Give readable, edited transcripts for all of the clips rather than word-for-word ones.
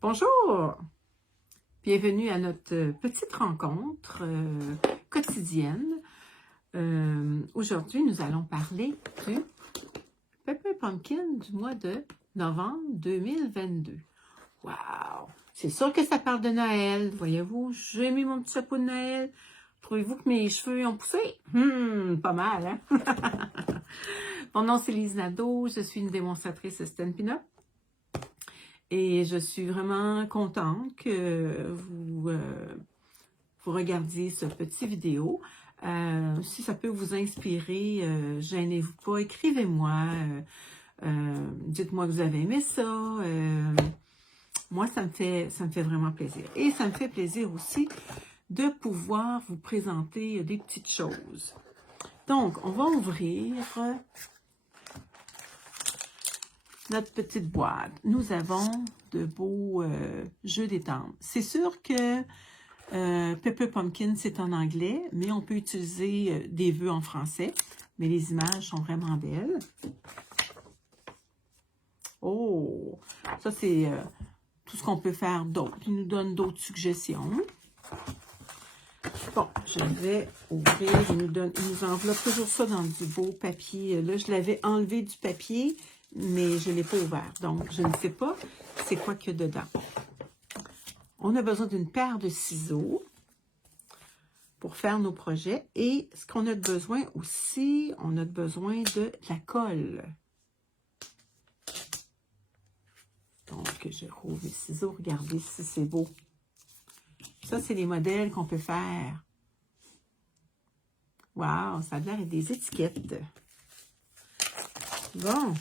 Bonjour! Bienvenue à notre petite rencontre quotidienne. Aujourd'hui, nous allons parler du Pepper Pumpkin du mois de novembre 2022. Wow! C'est sûr que ça parle de Noël. Voyez-vous, j'ai mis mon petit chapeau de Noël. Trouvez-vous que mes cheveux ont poussé? Pas mal, hein? Mon nom, c'est Lise Nadeau. Je suis une démonstratrice Stampin' Up. Et je suis vraiment contente que vous regardiez ce petit vidéo. Si ça peut vous inspirer, gênez-vous pas, écrivez-moi. Dites-moi que vous avez aimé ça. Moi, ça me fait vraiment plaisir. Et ça me fait plaisir aussi de pouvoir vous présenter des petites choses. Donc, on va ouvrir notre petite boîte. Nous avons de beaux jeux d'étampes. C'est sûr que Pepper Pumpkin, c'est en anglais, mais on peut utiliser des vœux en français. Mais les images sont vraiment belles. Oh! Ça, c'est tout ce qu'on peut faire d'autre. Il nous donne d'autres suggestions. Bon, je vais ouvrir. Il nous enveloppe toujours ça dans du beau papier. Là, je l'avais enlevé du papier, mais je ne l'ai pas ouvert. Donc, je ne sais pas c'est quoi qu'il y a dedans. On a besoin d'une paire de ciseaux pour faire nos projets. Et ce qu'on a besoin aussi, on a besoin de la colle. Donc, je rouvre mes ciseaux. Regardez si c'est beau. Ça, c'est les modèles qu'on peut faire. Wow, ça a l'air des étiquettes. Bon.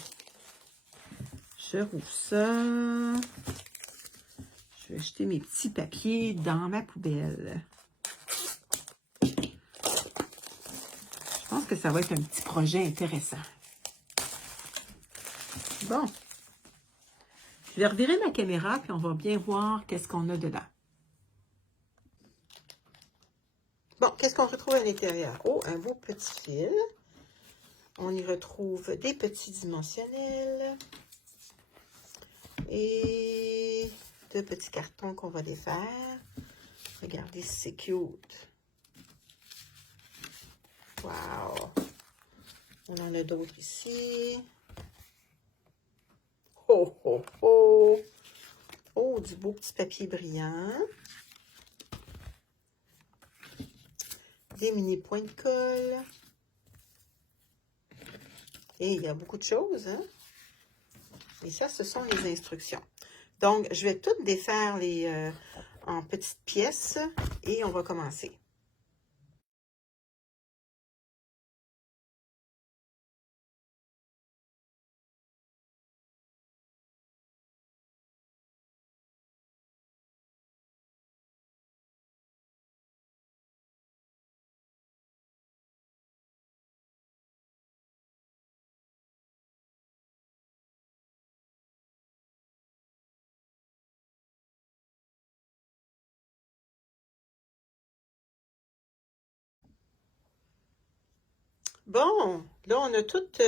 Je rouvre ça. Je vais jeter mes petits papiers dans ma poubelle. Je pense que ça va être un petit projet intéressant. Bon. Je vais revirer ma caméra, puis on va bien voir qu'est-ce qu'on a dedans. Bon, qu'est-ce qu'on retrouve à l'intérieur? Oh, un beau petit fil. On y retrouve des petits dimensionnels. Et deux petits cartons qu'on va défaire. Regardez si c'est cute. Wow! On en a d'autres ici. Oh, oh, oh! Oh, du beau petit papier brillant. Des mini points de colle. Et il y a beaucoup de choses, hein? Et ça, ce sont les instructions. Donc, je vais toutes défaire en petites pièces et on va commencer. Bon, là, on a toutes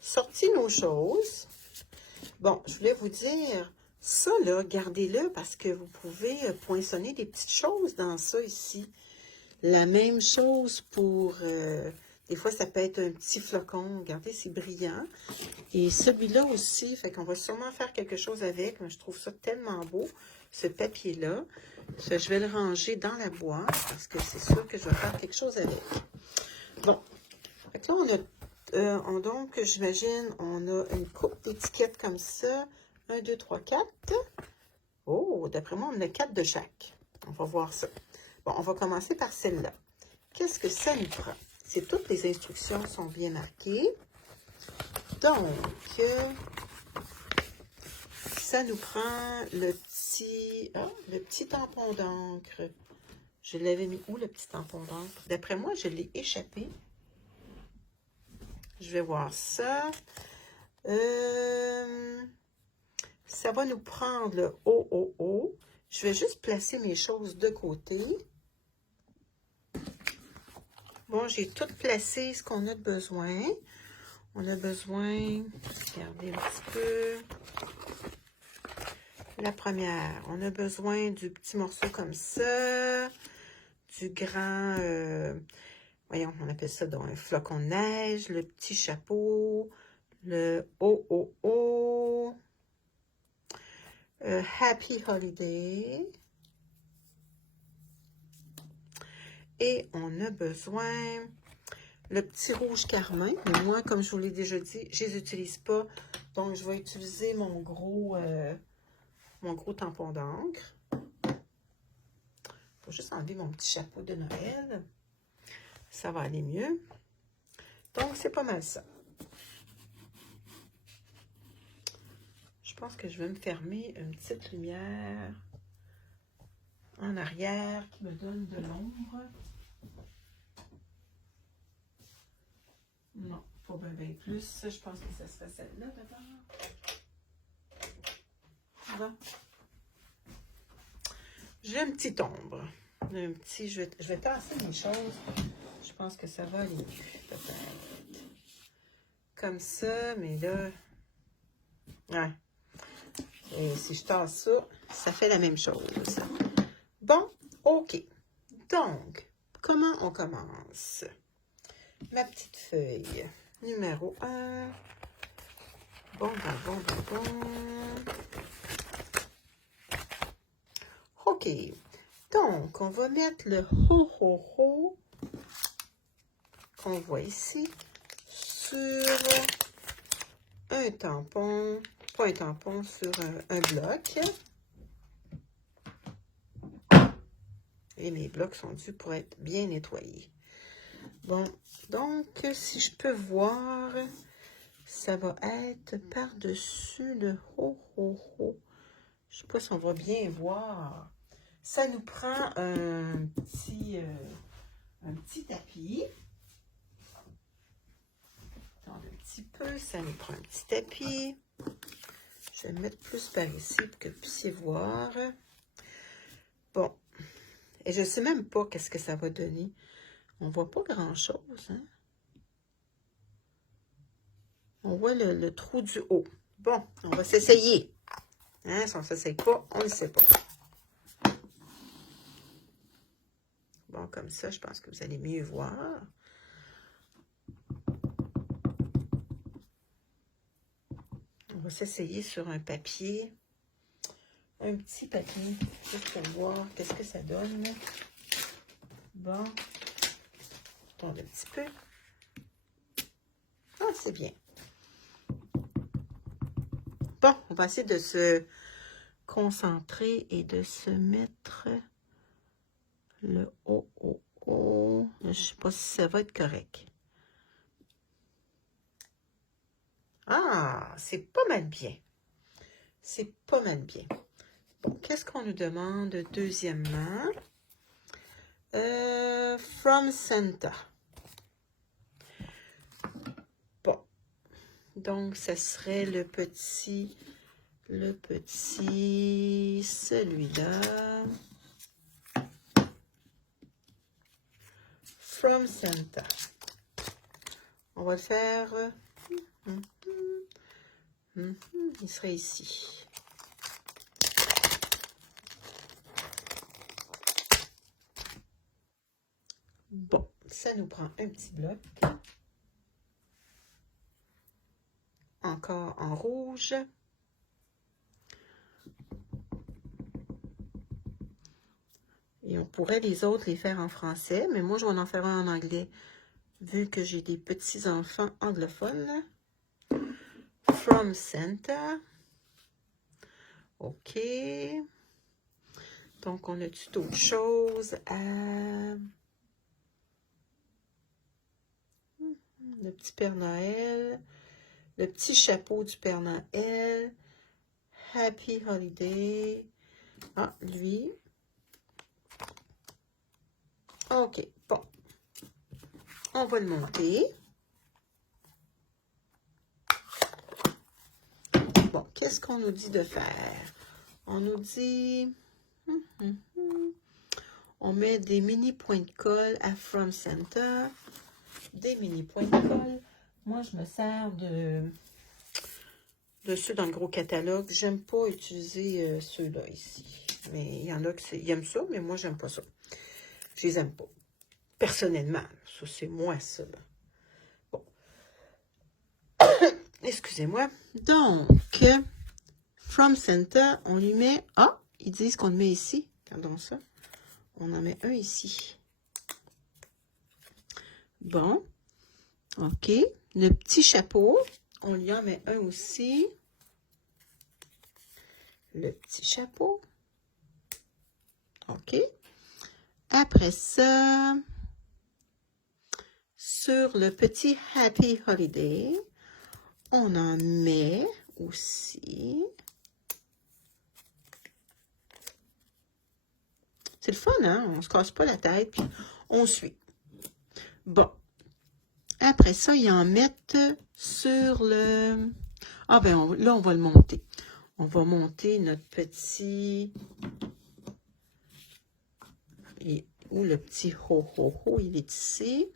sorti nos choses. Bon, je voulais vous dire, ça, là, gardez-le parce que vous pouvez poinçonner des petites choses dans ça ici. La même chose pour, des fois, ça peut être un petit flocon. Regardez, c'est brillant. Et celui-là aussi, fait qu'on va sûrement faire quelque chose avec. Moi, je trouve ça tellement beau, ce papier-là. Je vais le ranger dans la boîte parce que c'est sûr que je vais faire quelque chose avec. Bon, fait que là, donc, j'imagine, on a une coupe d'étiquettes comme ça. 1, 2, 3, 4. Oh, d'après moi, on en a 4 de chaque. On va voir ça. Bon, on va commencer par celle-là. Qu'est-ce que ça nous prend? C'est toutes les instructions sont bien marquées. Donc, ça nous prend le petit tampon d'encre. Je l'avais mis où, le petit tampon d'encre? D'après moi, je l'ai échappé. Je vais voir ça. Ça va nous prendre le OOO. Je vais juste placer mes choses de côté. Bon, j'ai tout placé ce qu'on a de besoin. On a besoin, regardez un petit peu. La première, on a besoin du petit morceau comme ça, du grand, voyons, on appelle ça donc un flocon de neige, le petit chapeau, le oh, Happy Holiday. Et on a besoin le petit rouge carmin. Mais moi, comme je vous l'ai déjà dit, je ne les utilise pas. Donc, je vais utiliser mon gros tampon d'encre. Je vais juste enlever mon petit chapeau de Noël. Ça va aller mieux. Donc, c'est pas mal ça. Je pense que je vais me fermer une petite lumière en arrière qui me donne de l'ombre. Non, pas bien plus. Je pense que ça serait celle-là d'abord. Bon. J'ai une petite ombre. Un petit, je vais tasser mes choses. Je pense que ça va aller mieux, peut-être. Comme ça, mais là... Ouais. Et si je tasse ça, ça fait la même chose. Bon, OK. Donc, comment on commence? Ma petite feuille numéro 1. Bon. OK. Donc, on va mettre le ho qu'on voit ici sur un tampon, pas un tampon, sur un bloc. Et mes blocs sont dus pour être bien nettoyés. Bon, donc, si je peux voir, ça va être par-dessus le ho. Je ne sais pas si on va bien voir. Ça nous prend un petit tapis. Attendez un petit peu, ça nous prend un petit tapis. Je vais le mettre plus par ici pour que vous puissiez voir. Bon. Et je ne sais même pas qu'est-ce que ça va donner. On ne voit pas grand-chose, hein? On voit le trou du haut. Bon, on va s'essayer. Hein? Si on ne s'essaye pas, on ne sait pas. Bon, comme ça, je pense que vous allez mieux voir. On va s'essayer sur un papier. Un petit papier, juste pour voir qu'est-ce que ça donne. Bon. Attendez un petit peu. Ah, c'est bien. Bon, on va essayer de se concentrer et de se mettre le oh. Je ne sais pas si ça va être correct. Ah, c'est pas mal bien. C'est pas mal bien. Bon, qu'est-ce qu'on nous demande deuxièmement? From Santa. Bon. Donc, ça serait le petit, celui-là. From Santa. On va le faire. Il serait ici. Bon, ça nous prend un petit bloc. Encore en rouge. Et on pourrait les autres les faire en français, mais moi, je vais en faire un en anglais, vu que j'ai des petits-enfants anglophones. From Santa. OK. Donc, on a-tu d'autres choses à... Le petit Père Noël. Le petit chapeau du Père Noël. Happy Holiday. Ah, lui. OK, bon. On va le monter. Bon, qu'est-ce qu'on nous dit de faire? On nous dit... On met des mini points de colle à From Santa. Des mini points de colle. Moi, je me sers de de ceux dans le gros catalogue. J'aime pas utiliser ceux-là ici. Mais il y en a qui aiment ça, mais moi, j'aime pas ça. Je les aime pas. Personnellement. Ça, c'est moi, ça. Bon. Excusez-moi. Donc, From Center, on lui met... Ah, ils disent qu'on le met ici. Regardons ça. On en met un ici. Bon. OK. Le petit chapeau, on lui en met un aussi. Le petit chapeau. OK. Après ça, sur le petit Happy Holiday, on en met aussi. C'est le fun, hein? On ne se casse pas la tête, puis on suit. Bon. Après ça, ils en mettent sur le... Ah ben, là, on va le monter. On va monter notre petit... Où le petit ho-ho-ho, il est ici.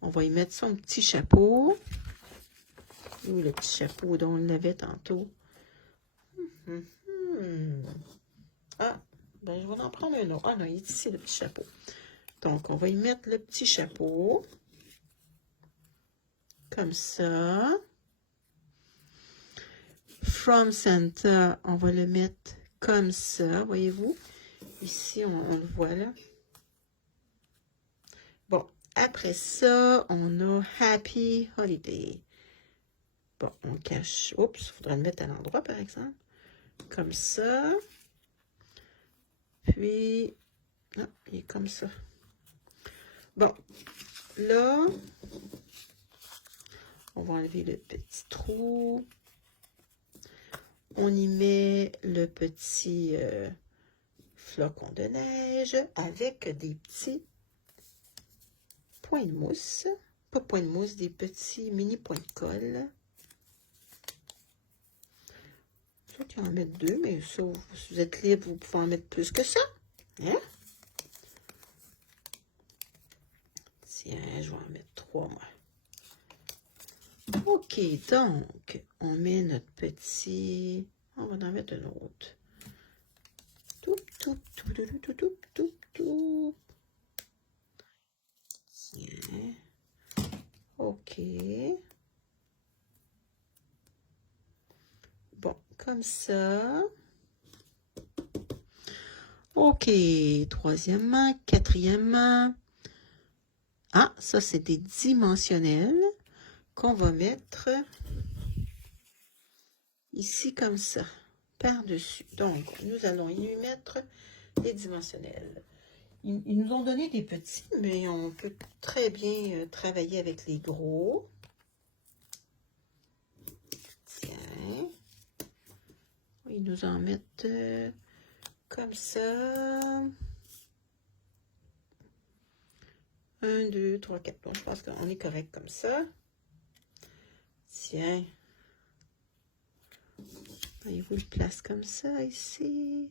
On va y mettre son petit chapeau. Où le petit chapeau dont on l'avait tantôt. Ah, ben je vais en prendre un autre. Ah non, il est ici le petit chapeau. Donc, on va y mettre le petit chapeau. Comme ça. From Center, on va le mettre comme ça, voyez-vous. Ici, on le voit là. Bon, après ça, on a Happy Holiday. Bon, on cache. Oups, il faudrait le mettre à l'endroit, par exemple. Comme ça. Puis, non, il est comme ça. Bon, là, on va enlever le petit trou. On y met le petit flocon de neige avec des petits points de mousse. Pas points de mousse, des petits mini points de colle. Ça, tu en mettre deux, mais ça, si vous êtes libre, vous pouvez en mettre plus que ça. Hein? Tiens, je vais en mettre 3, moi. OK, donc, on met notre petit... On va en mettre un autre. Tout, tout, tout, tout, tout, tout, tout, tout. Tiens. OK. Bon, comme ça. OK, troisièmement, quatrièmement. Ah, ça, c'est des dimensionnels qu'on va mettre ici comme ça, par-dessus. Donc, nous allons y mettre des dimensionnels. Ils nous ont donné des petits, mais on peut très bien travailler avec les gros. Tiens. Ils nous en mettent comme ça. 1, 2, 3, 4. Donc, je pense qu'on est correct comme ça. Tiens. Voyez-vous, je place comme ça ici.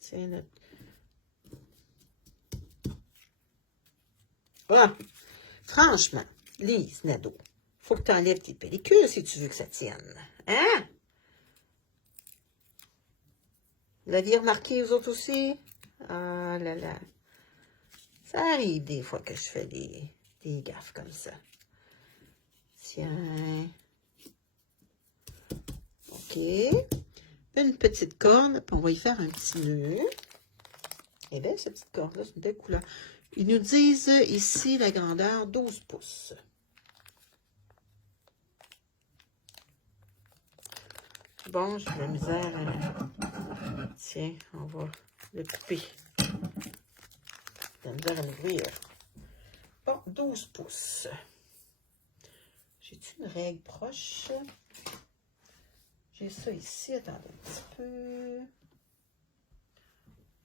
Tiens, notre... Ah! Franchement, Lise Nadeau, faut que tu enlèves tes pellicules si tu veux que ça tienne. Hein? Vous l'aviez remarqué, vous autres aussi? Ah là là. Ça arrive des fois que je fais des gaffes comme ça. Tiens. OK. Une petite corde, puis on va y faire un petit nœud. Et bien, cette petite corde-là, c'est une belle couleur. Ils nous disent ici la grandeur 12 pouces. Bon, j'ai de la misère. Tiens, on va le couper. J'ai de la misère à l'ouvrir. Bon, 12 pouces. J'ai-tu une règle proche? J'ai ça ici. Attendez un petit peu.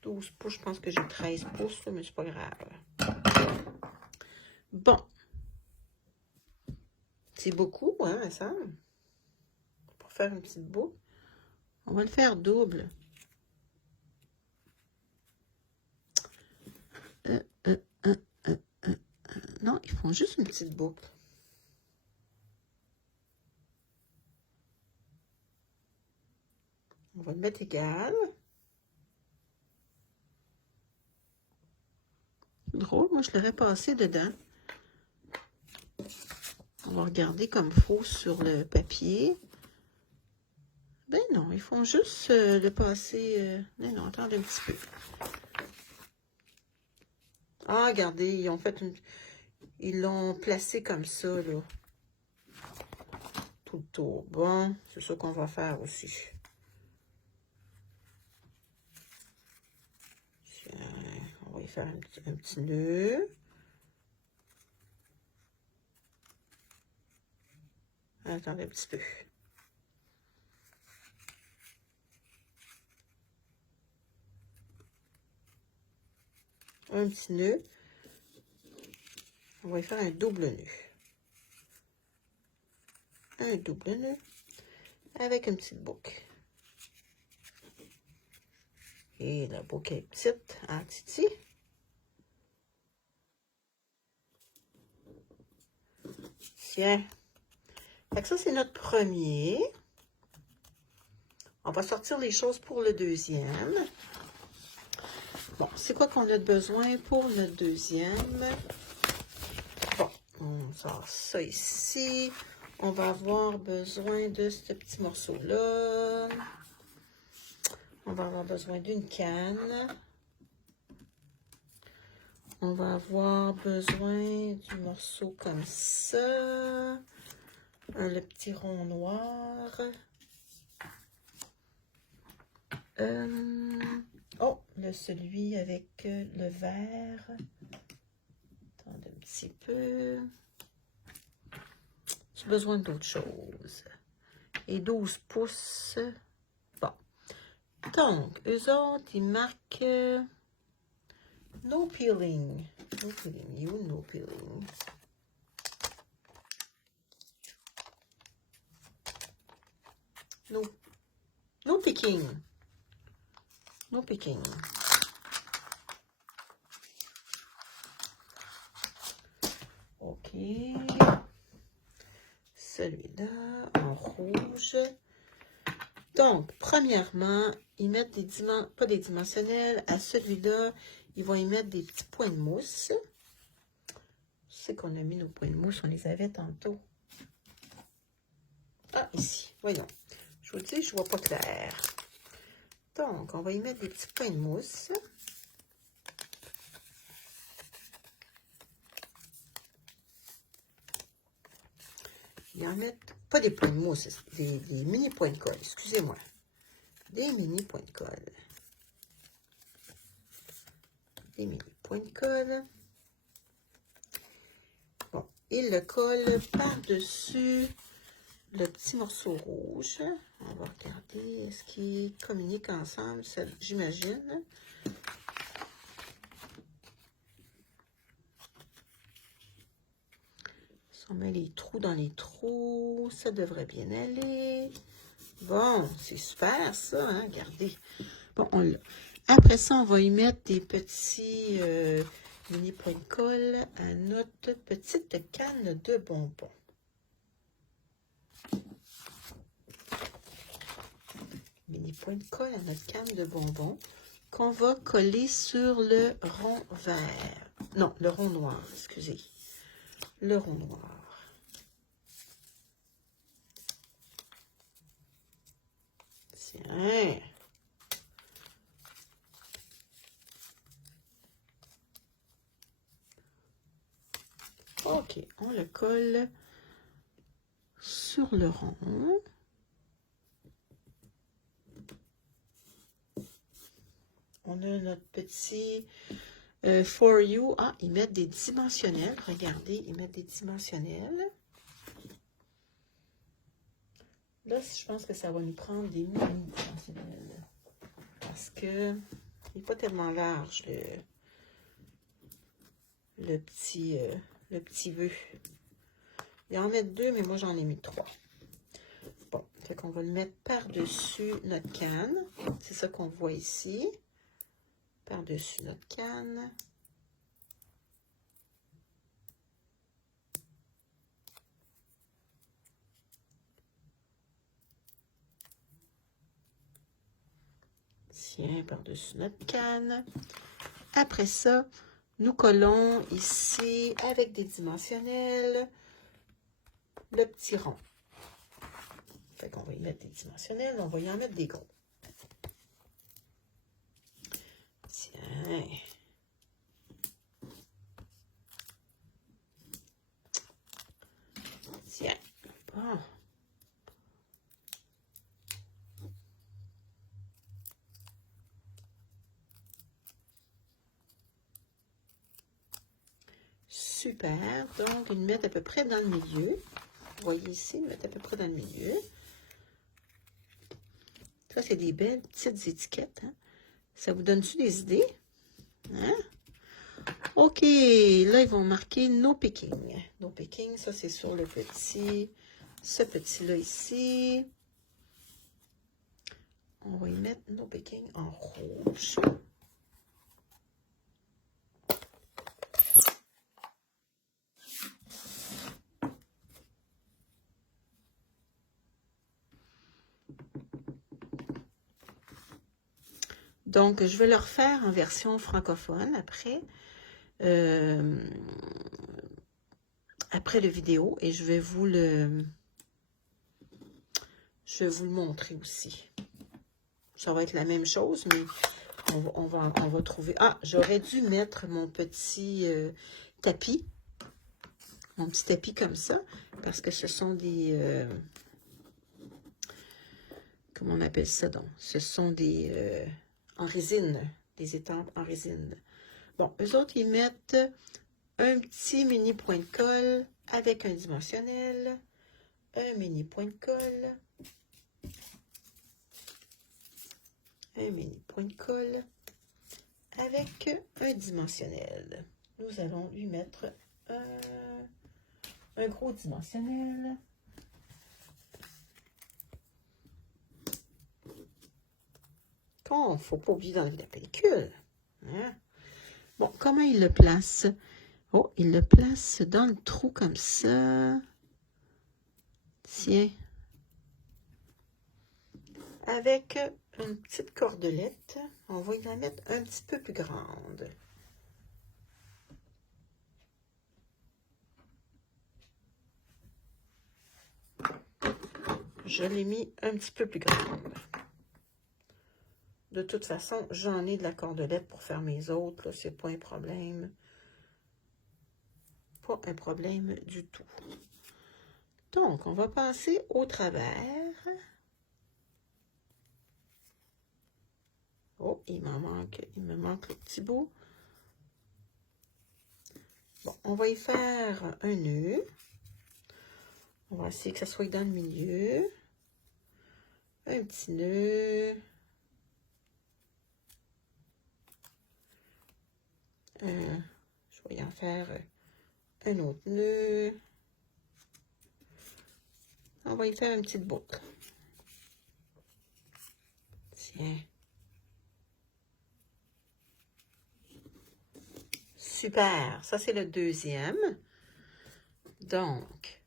12 pouces, je pense que j'ai 13 pouces, mais c'est pas grave. Bon. C'est beaucoup, hein, ça semble. Pour faire une petite boucle. On va le faire double. font juste une petite boucle. On va le mettre égal. Drôle, moi je l'aurais passé dedans. On va regarder comme faux sur le papier. Ben non, ils font juste le passer. Non, attendez un petit peu. Ah, regardez, ils ont fait une. Ils l'ont placé comme ça, là. Tout le tour. Bon, c'est ça qu'on va faire aussi. Tiens, on va y faire un petit nœud. Attendez un petit peu. Un petit nœud. On va y faire un double nœud. Un double nœud avec une petite boucle. Et la boucle est petite en titi. Tiens. Fait que ça, c'est notre premier. On va sortir les choses pour le deuxième. Bon, c'est quoi qu'on a besoin pour notre deuxième? Bon, on sort ça ici. On va avoir besoin de ce petit morceau-là. On va avoir besoin d'une canne. On va avoir besoin du morceau comme ça. Le petit rond noir. Oh, celui avec le vert. Attendez un petit peu. J'ai besoin d'autre chose. Et 12 pouces. Bon. Donc, eux autres, ils marquent no peeling. No peeling. You, no peeling. No picking. No picking. OK. Celui-là en rouge. Donc, premièrement, ils mettent pas des dimensionnels. À celui-là, ils vont y mettre des petits points de mousse. Je sais qu'on a mis nos points de mousse, on les avait tantôt. Ah, ici, voyons. Je vous dis, je ne vois pas clair. Donc, on va y mettre des petits points de mousse. Ils en mettent, pas des points de mousse, des mini points de colle, excusez-moi. Des mini points de colle. Des mini points de colle. Bon, ils le collent par-dessus le petit morceau rouge. On va regarder, est-ce qu'ils communiquent ensemble, j'imagine. Si on met les trous dans les trous, ça devrait bien aller. Bon, c'est super ça, hein, regardez. Bon, on l'a. Après ça, on va y mettre des petits mini points de colle à notre petite canne de bonbons. Mini points de colle à notre canne de bonbons qu'on va coller sur le rond vert. Non, le rond noir, excusez. Le rond noir. Tiens. OK, on le colle sur le rond. On a notre petit For You. Ah, ils mettent des dimensionnels. Regardez, ils mettent des dimensionnels. Là, je pense que ça va nous prendre des mini-dimensionnels. Parce que il n'est pas tellement large, le petit vœu. Il en met 2, mais moi, j'en ai mis 3. Bon, fait qu'on va le mettre par-dessus notre canne. C'est ça qu'on voit ici. Par-dessus notre canne. Tiens, par-dessus notre canne. Après ça, nous collons ici, avec des dimensionnels, le petit rond. Fait qu'on va y mettre des dimensionnels, on va y en mettre des gros. Tiens. Tiens. Bon. Super. Donc, ils le mettent à peu près dans le milieu. Vous voyez ici, ils le mettent à peu près dans le milieu. Ça, c'est des belles petites étiquettes. Hein? Ça vous donne-tu des idées? Hein? OK. Là, ils vont marquer no picking. No picking, ça, c'est sur le petit. Ce petit-là ici. On va y mettre no picking en rouge. Donc, je vais le refaire en version francophone après. Après la vidéo et je vais vous le montrer aussi. Ça va être la même chose, mais on va trouver... Ah, j'aurais dû mettre mon petit tapis. Mon petit tapis comme ça, parce que ce sont des... comment on appelle ça donc? Ce sont des... en résine, des étampes en résine. Bon, eux autres, ils mettent un petit mini point de colle avec un dimensionnel, un mini point de colle, un mini point de colle avec un dimensionnel. Nous allons lui mettre un gros dimensionnel. Il ne faut pas oublier d'enlever la pellicule. Hein? Bon, comment il le place? Oh, il le place dans le trou comme ça. Tiens. Avec une petite cordelette, on va y la mettre un petit peu plus grande. Je l'ai mis un petit peu plus grande. De toute façon, j'en ai de la cordelette pour faire mes autres. C'est pas un problème. Pas un problème du tout. Donc, on va passer au travers. Oh, il me manque le petit bout. Bon, on va y faire un nœud. On va essayer que ça soit dans le milieu. Un petit nœud. Je vais y en faire un autre nœud. On va y faire une petite boucle. Tiens. Super. Ça, c'est le deuxième. Donc,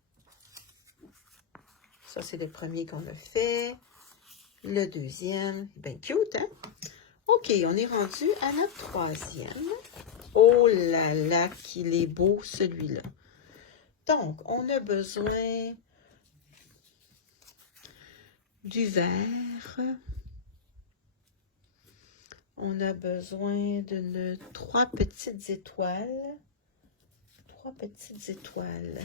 ça, c'est le premier qu'on a fait. Le deuxième, bien cute, hein? OK, on est rendu à notre troisième. Oh là là, qu'il est beau, celui-là. Donc, on a besoin du vert. On a besoin de 3 petites étoiles. 3 petites étoiles.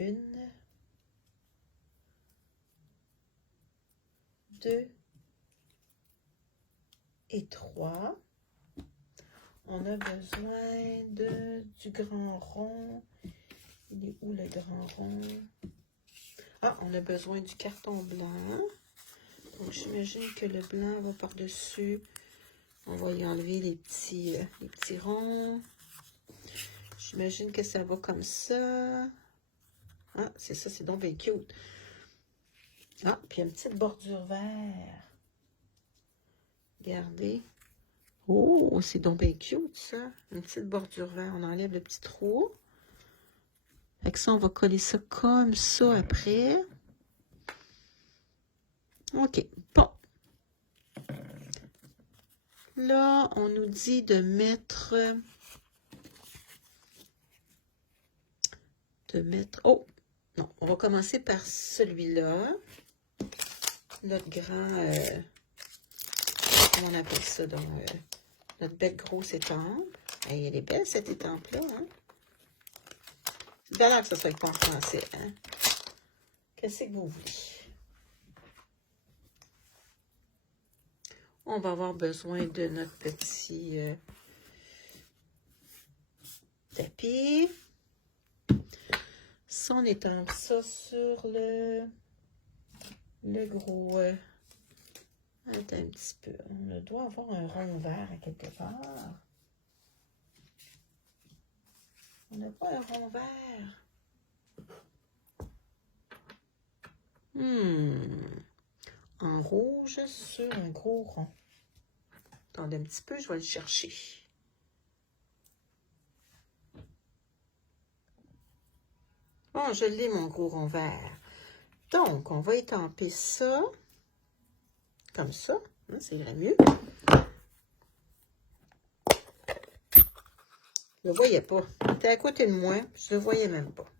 1, 2 et 3. On a besoin du grand rond. Il est où le grand rond? Ah, on a besoin du carton blanc. Donc, j'imagine que le blanc va par-dessus. On va y enlever les petits ronds. J'imagine que ça va comme ça. Ah, c'est ça, c'est donc bien cute. Ah, puis une petite bordure vert. Regardez. Oh, c'est donc bien cute, ça. Une petite bordure vert. On enlève le petit trou. Avec ça, on va coller ça comme ça après. OK. Bon. Là, on nous dit de mettre... Oh! Non, on va commencer par celui-là. Notre grand... comment on appelle ça? Donc, notre belle grosse étampe. Hey, elle est belle, cette étampe-là. Hein? C'est d'ailleurs que ça soit pas en français. Hein? Qu'est-ce que vous voulez? On va avoir besoin de notre petit tapis. Ça, on étampe ça sur le gros... attends un petit peu. On doit avoir un rond vert à quelque part. On n'a pas un rond vert. En rouge sur un gros rond. Attendez un petit peu, je vais le chercher. Bon, je l'ai, mon gros rond vert. Donc, on va étamper ça. Comme ça. Hein, c'est vrai mieux. Je ne le voyais pas. Il était à côté de moi. Je ne le voyais même pas.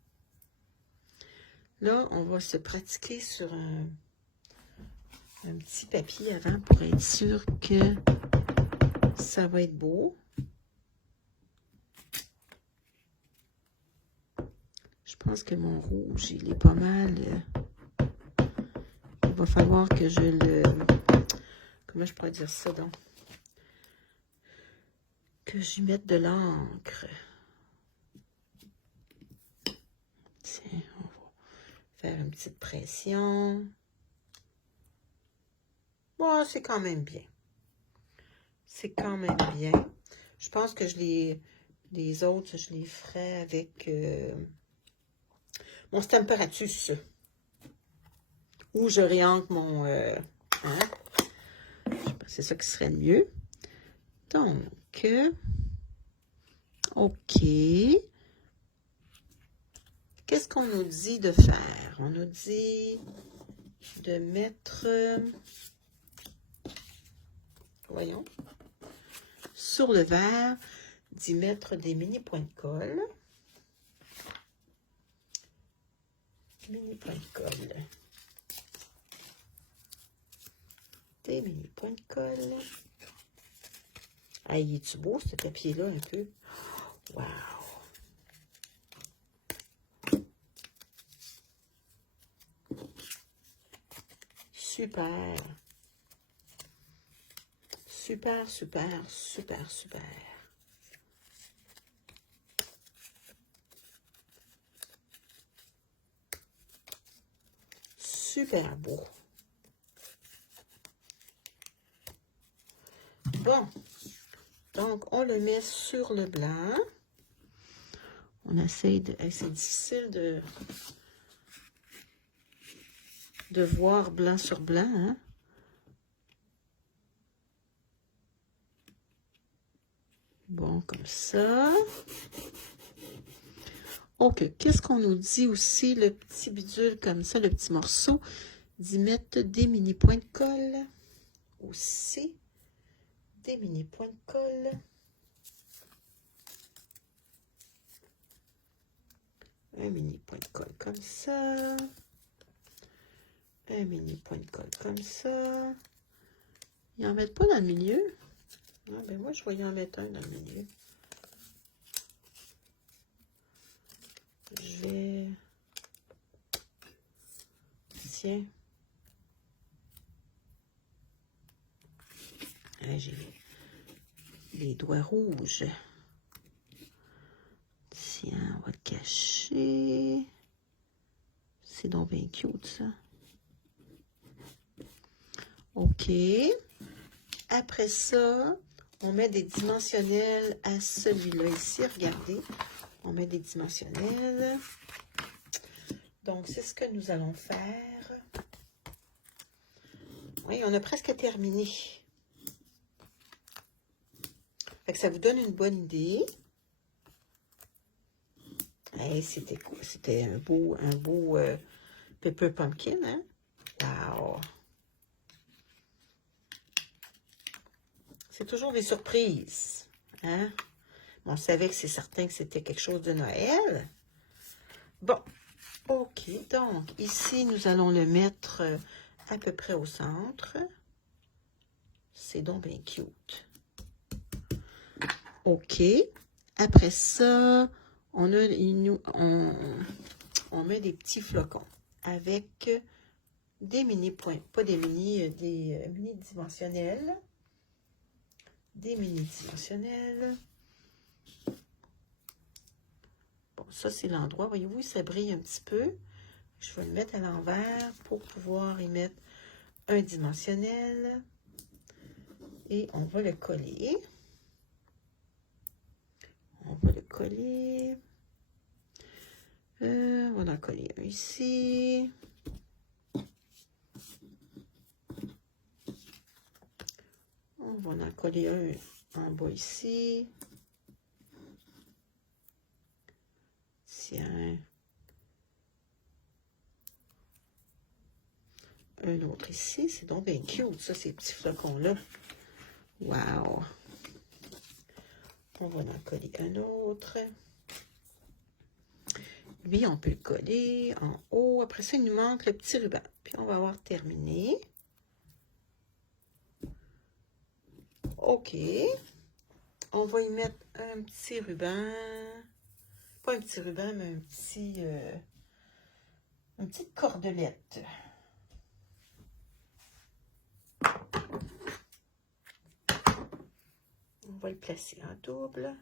Là, on va se pratiquer sur un petit papier avant pour être sûr que ça va être beau. Je pense que mon rouge, il est pas mal. Il va falloir que je le... Comment je pourrais dire ça, donc? Que j'y mette de l'encre. Tiens, on va faire une petite pression. Bon, c'est quand même bien. C'est quand même bien. Je pense que les autres, je les ferai avec mon Stamparatus. Ou je réancre mon... hein? C'est ça qui serait le mieux. Donc, OK. Qu'est-ce qu'on nous dit de faire? On nous dit de mettre... voyons. Sur le verre, d'y mettre des mini points de colle. Mini points de colle. Des mini points de colle. Ah, il est-tu beau, ce papier-là, un peu? Wow! Super! Super, super, super, super. Super beau. Bon. Donc, on le met sur le blanc. On essaye de... C'est difficile de voir blanc sur blanc, hein? Bon, comme ça. OK. Qu'est-ce qu'on nous dit aussi, le petit bidule comme ça, le petit morceau, d'y mettre des mini points de colle. Aussi, des mini points de colle. Un mini point de colle comme ça. Un mini point de colle comme ça. Ils n'en mettent pas dans le milieu. Ah, ben moi, je vais y en mettre un dans le milieu. Je vais... Tiens. Ah, j'ai les doigts rouges. Tiens, on va le cacher. C'est donc bien cute, ça. OK. Après ça, on met des dimensionnels à celui-là ici. Regardez, on met des dimensionnels. Donc, c'est ce que nous allons faire. Oui, on a presque terminé. Fait que ça vous donne une bonne idée. Hey, c'était quoi? C'était un beau Pepper Pumpkin, hein? Wow! C'est toujours des surprises. Hein? On savait que c'est certain que c'était quelque chose de Noël. Bon, ok. Donc, ici, nous allons le mettre à peu près au centre. C'est donc bien cute. Ok. Après ça, on met des petits flocons avec des mini points. Pas des mini, des mini dimensionnels. Des mini dimensionnels. Bon, ça, c'est l'endroit. Voyez-vous, ça brille un petit peu. Je vais le mettre à l'envers pour pouvoir y mettre un dimensionnel. Et on va le coller. On va le coller. On va en coller un ici. On va en coller un en bas ici. Tiens. Un autre ici. C'est donc bien cute, ça, ces petits flocons-là. Wow! On va en coller un autre. Lui, on peut le coller en haut. Après ça, il nous manque le petit ruban. Puis, on va avoir terminé. OK. On va y mettre un petit ruban. Pas un petit ruban, mais une petite cordelette. On va le placer en double.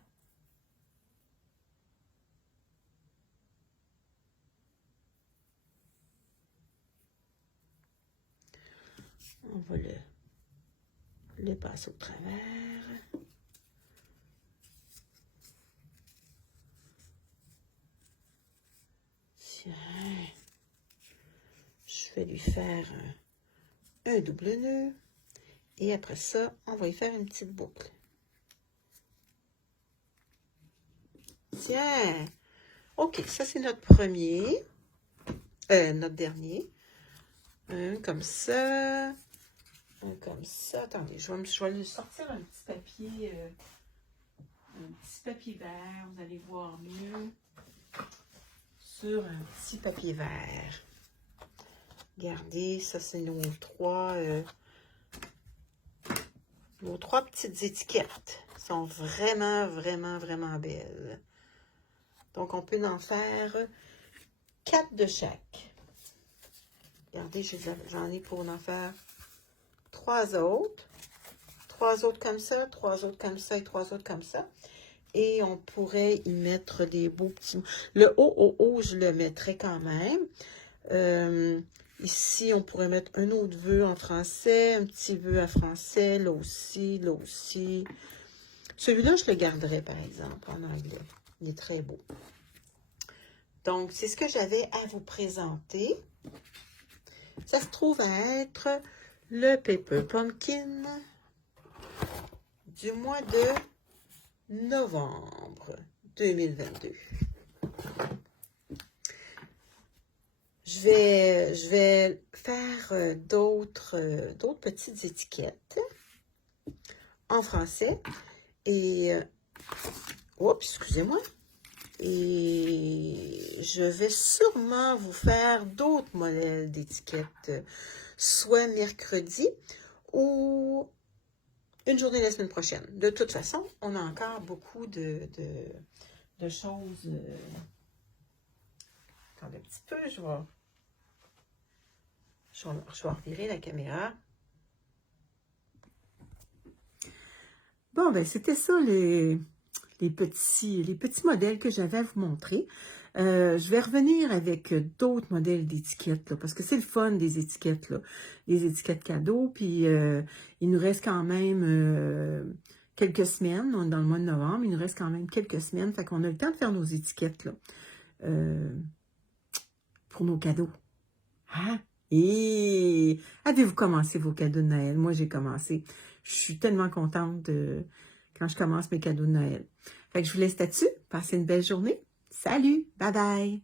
On va le passer au travers. Tiens. Je vais lui faire un double nœud. Et après ça, on va y faire une petite boucle. Tiens! OK, ça c'est notre premier. Notre dernier. Un comme ça. Un comme ça. Attendez, je vais lui sortir un petit papier. Un petit papier vert. Vous allez voir mieux. Sur un petit papier vert. Regardez, ça c'est nos trois petites étiquettes. Elles sont vraiment, vraiment, vraiment belles. Donc, on peut en faire 4 de chaque. Regardez, j'en ai pour en faire 3 autres. 3 autres comme ça, 3 autres comme ça et 3 autres comme ça. Et on pourrait y mettre des beaux petits... Le haut, je le mettrais quand même. Ici, on pourrait mettre un autre vœu en français, un petit vœu à français, là aussi, là aussi. Celui-là, je le garderais, par exemple, en anglais. Il est très beau. Donc, c'est ce que j'avais à vous présenter. Ça se trouve à être le Paper Pumpkin du mois de novembre 2022. Je vais faire d'autres petites étiquettes en français. Et, oups, excusez-moi. Et je vais sûrement vous faire d'autres modèles d'étiquettes, soit mercredi ou une journée la semaine prochaine. De toute façon, on a encore beaucoup de choses. Attendez un petit peu, je vais revirer la caméra. Bon, ben c'était ça les petits modèles que j'avais à vous montrer. Je vais revenir avec d'autres modèles d'étiquettes, là, parce que c'est le fun des étiquettes, là, les étiquettes cadeaux. Puis, il nous reste quand même quelques semaines, on est dans le mois de novembre, il nous reste quand même quelques semaines, fait qu'on a le temps de faire nos étiquettes, là, pour nos cadeaux. Hein? Et avez-vous commencé vos cadeaux de Noël? Moi, j'ai commencé. Je suis tellement contente quand je commence mes cadeaux de Noël. Fait que je vous laisse là-dessus. Passez une belle journée. Salut! Bye bye!